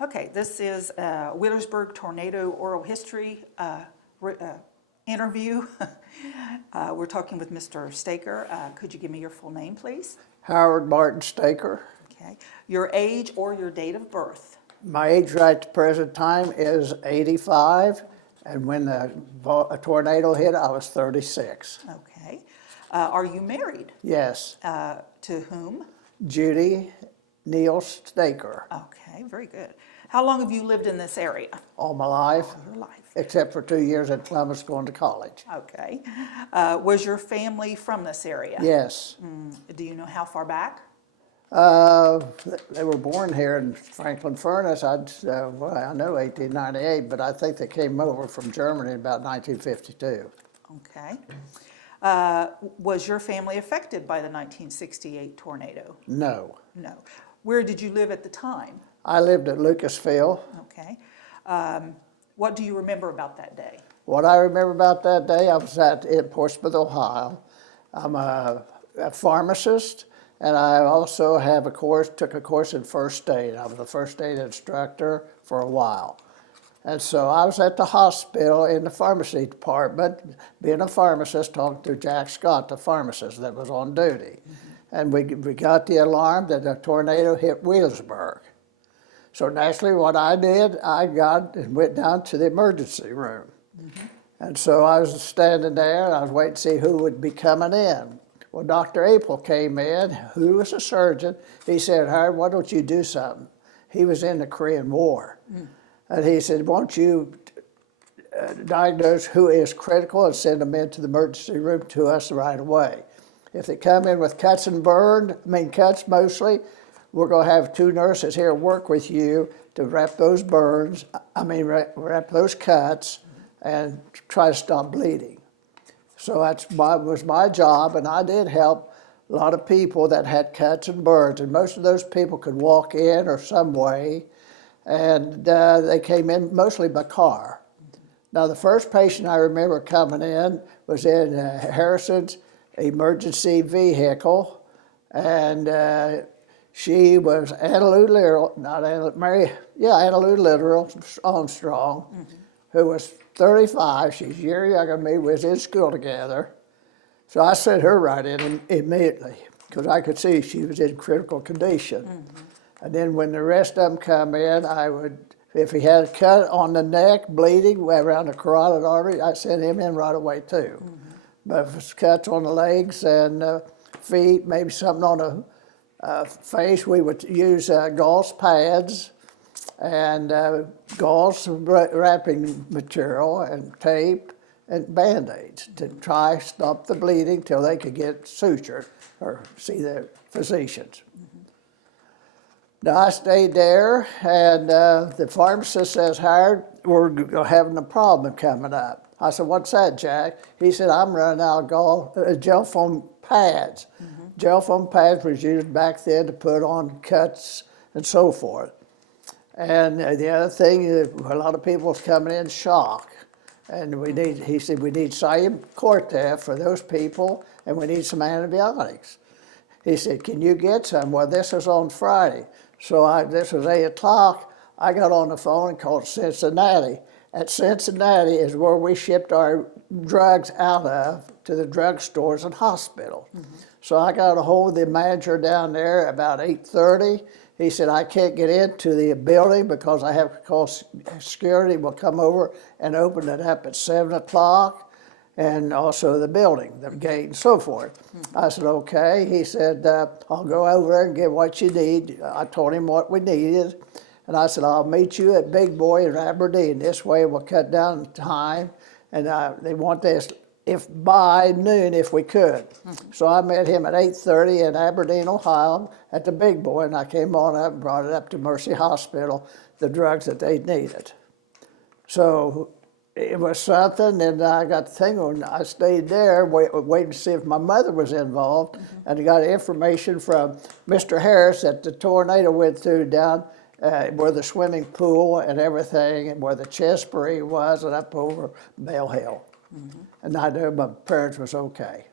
Okay, this is a Wheelersburg tornado oral history interview. We're talking with Mr. Staker. Could you give me your full name, please? Howard Martin Staker. Okay. Your age or your date of birth? My age right at the present time is 85, and when a tornado hit, I was 36. Okay. Are you married? Yes, To whom? Judy Neal Staker, Okay, very good. How long have you lived in this area? all my life, All your life. except for 2 years at Columbus going to college. Okay. Was your family from this area? Yes, Do you know how far back? they were born here in Franklin Furnace. I know 1898, but I think they came over from Germany in about 1952. Okay. Was your family affected by the 1968 tornado? No, No. Where did you live at the time? I lived at Lucasville. Okay. What do you remember about that day? What I remember about that day, I was in Portsmouth, Ohio. I'm a pharmacist, and I also took a course in first aid. I was a first aid instructor for a while. And so I was at the hospital in the pharmacy department, being a pharmacist, talking to Jack Scott, the pharmacist that was on duty. And we got the alarm that a tornado hit Wheelersburg. So naturally what I did, I got and went down to the emergency room. And so I was standing there, and I was waiting to see who would be coming in. Well, Dr. April came in, who was a surgeon. He said, "Howard, why don't you do something?" He was in the Korean War. And he said, "Won't you diagnose who is critical and send them into the emergency room to us right away? If they come in with cuts and cuts mostly, we're going to have 2 nurses here work with you to wrap those wrap those cuts and try to stop bleeding." So was my job, and I did help a lot of people that had cuts and burns, and most of those people could walk in or some way, and they came in mostly by car. Now, the first patient I remember coming in was in Harrison's emergency vehicle, and she was Anna Lou Little, Anna Lou Little Armstrong, who was 35. She's a year younger than me. We was in school together. So I sent her right in immediately because I could see she was in critical condition. And then when the rest of them come in, if he had a cut on the neck, bleeding around the carotid artery, I sent him in right away too. But if it's cuts on the legs and feet, maybe something on the face, we would use gauze pads and gauze wrapping material and tape and Band-Aids to try to stop the bleeding till they could get sutured or see the physicians. Now I stayed there, and the pharmacist says, "Howard, we're having a problem coming up." I said, "What's that, Jack?" He said, "I'm running out of gel foam pads." Gel foam pads was used back then to put on cuts and so forth. And the other thing, a lot of people was coming in shock. And he said, "We need Siam Cortef for those people, and we need some antibiotics." He said, "Can you get some?" Well, this was on Friday. So this was 8 o'clock. I got on the phone and called Cincinnati. At Cincinnati is where we shipped our drugs out of to the drugstores and hospitals. So I got a hold of the manager down there about 8:30. He said, "I can't get into the building because I have to call security. Will come over and open it up at 7 o'clock, and also the building, the gate, and so forth." I said, "Okay." He said, "I'll go over there and get what you need." I told him what we needed, and I said, "I'll meet you at Big Boy in Aberdeen. This way we'll cut down time, and they want this by noon if we could." So I met him at 8:30 in Aberdeen, Ohio at the Big Boy, and I came on up and brought it up to Mercy Hospital, the drugs that they needed. So it was something, and I got to thinking, I stayed there waiting to see if my mother was involved, and I got information from Mr. Harris that the tornado went through down where the swimming pool and everything, and where the Chesbury was, and up over Bell Hill. And I knew my parents was okay.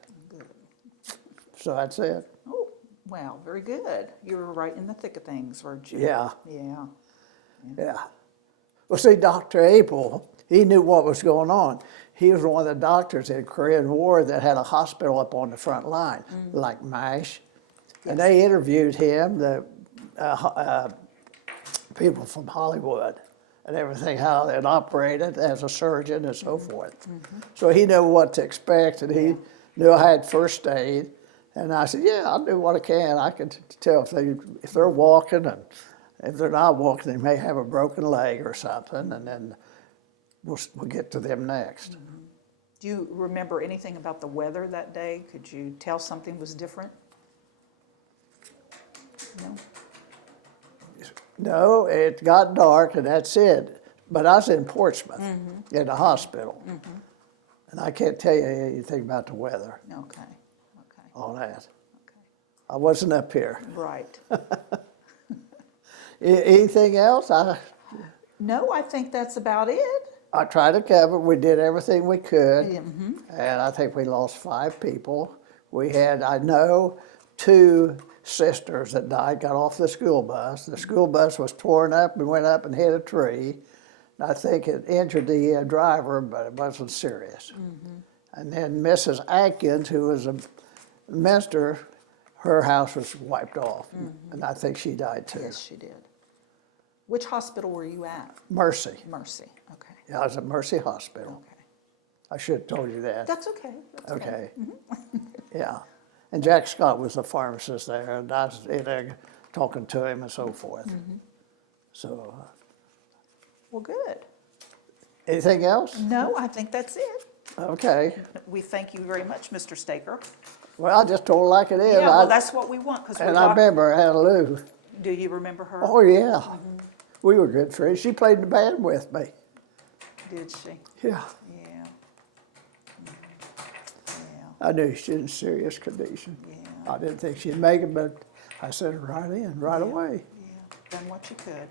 So that's it. Oh, wow, very good. You were right in the thick of things, weren't you? Yeah. Yeah. Yeah. Well, see, Dr. Abel, he knew what was going on. He was one of the doctors in the Korean War that had a hospital up on the front line, like MASH. And they interviewed him, the people from Hollywood and everything, how it operated as a surgeon and so forth. So he knew what to expect, and he knew I had first aid. And I said, yeah, I'll do what I can. I can tell if they're walking, and if they're not walking, they may have a broken leg or something, and then we'll get to them next. Do you remember anything about the weather that day? Could you tell something was different? No? No, it got dark, and that's it. But I was in Portsmouth, in the hospital. And I can't tell you anything about the weather, Okay, all that. okay. I wasn't up here. Right. Anything else? No, I think that's about it. I tried to cover. We did everything we could, Yeah, and I think we lost 5 people. We had, I know, 2 sisters that died, got off the school bus. The school bus was torn up and went up and hit a tree. And I think it injured the driver, but it wasn't serious. And then Mrs. Atkins, who was a minister, her house was wiped off, and I think she died too. Yes, she did. Which hospital were you at? Mercy. Mercy. Okay. Yeah, I was at Mercy Hospital. Okay. I should have told you that. That's okay. That's Okay. Yeah. And Jack Scott was the pharmacist there, and I was talking to him and so forth. So, Well, good. anything else? No, I think that's it. Okay. We thank you very much, Mr. Staker. Well, I just told it like it is. Yeah, well, that's what we want, because and I remember Anna Lou. Do you remember her? Oh, yeah. We were good friends. She played in the band with me. Did she? Yeah. Yeah. Yeah. I knew she was in serious condition. Yeah. I didn't think she'd make it, but I sent her right in, right away. Yeah. Done what you could.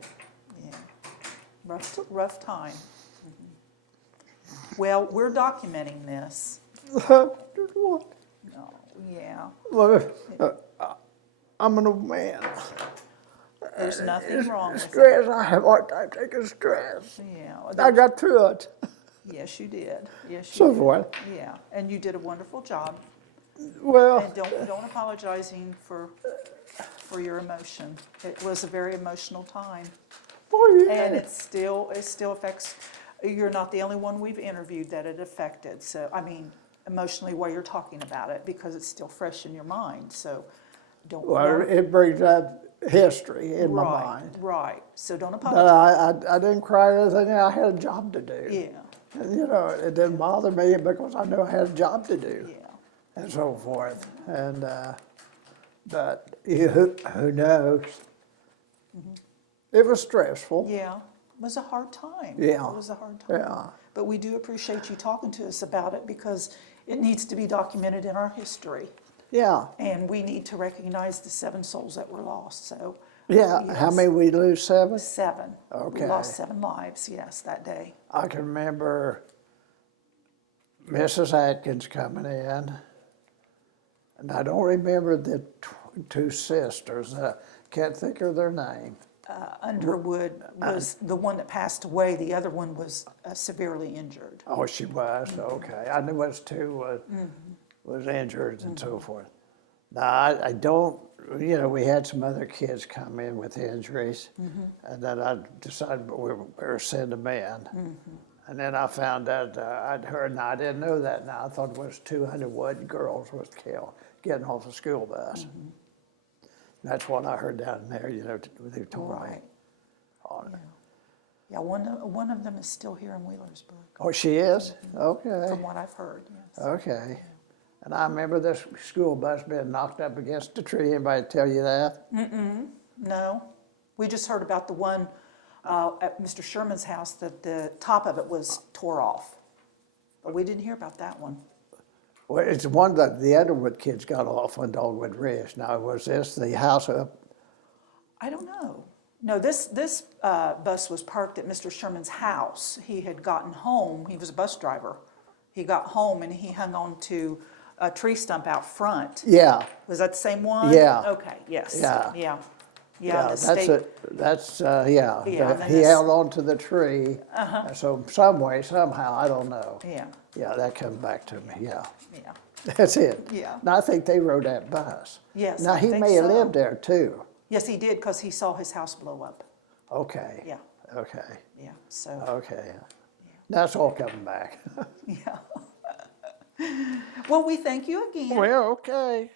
Yeah. Rough time. Well, we're documenting this. What? No, yeah. Well, I'm an old man. There's nothing wrong with it. Stress, I have a hard time taking stress. Yeah. I got through it. Yes, you did. Yes, you So did. forth. Yeah, and you did a wonderful job. Well, And don't apologizing for your emotion. It was a very emotional time, oh yeah. and it still affects. You're not the only one we've interviewed that it affected. So I mean, emotionally, while you're talking about it, because it's still fresh in your mind. So don't. Well, it brings up history in my mind. Right. So don't But apologize. I didn't cry or anything. I had a job to do. Yeah. And, you know, it didn't bother me because I knew I had a job to do. Yeah. And so forth. And but who knows? It was stressful. Yeah. It was a hard time. Yeah. It was a hard time. Yeah. But we do appreciate you talking to us about it, because it needs to be documented in our history. Yeah. And we need to recognize the 7 souls that were lost. So Yeah. How yes. many we lose? 7? 7. Okay. We lost 7 lives, yes, that day. I can remember Mrs. Atkins coming in, and I don't remember the 2 sisters. Can't think of their name. Underwood was the one that passed away. The other one was severely injured. Oh, she was? Okay. I knew it was 2 was injured and so forth. Now, I don't, you know, we had some other kids come in with injuries, and then I decided we were send them in. And then I found out, I'd heard, and I didn't know that now, I thought it was 2 Underwood girls was killed, getting off the school bus. That's what I heard down there, you know, they told me. Right. On it. Yeah, one of them is still here in Wheelersburg, Oh, she is? Okay. from what I've heard, yes. Okay. And I remember this school bus being knocked up against a tree. Anybody tell you that? No, we just heard about the one at Mr. Sherman's house that the top of it was tore off. But we didn't hear about that one. Well, it's one that the Underwood kids got off on Dogwood Ridge. Now, was this the house up? I don't know. No, this bus was parked at Mr. Sherman's house. He had gotten home. He was a bus driver. He got home and he hung on to a tree stump out front. Yeah. Was that the same one? Yeah. Okay, yes. Yeah. Yeah. Yeah, the that's state, it. That's, Yeah, and then he this- held on to the tree. So some way, somehow, I don't know. yeah, Yeah, that comes back to me, yeah. yeah, That's it. Yeah. And I think they rode that bus. Yes, Now, I he think may have so. lived there too. yes, he did, because he saw his house blow up, Okay. yeah, Okay, yeah, so, okay. That's all coming back. yeah. Well, we thank you again. Well, okay.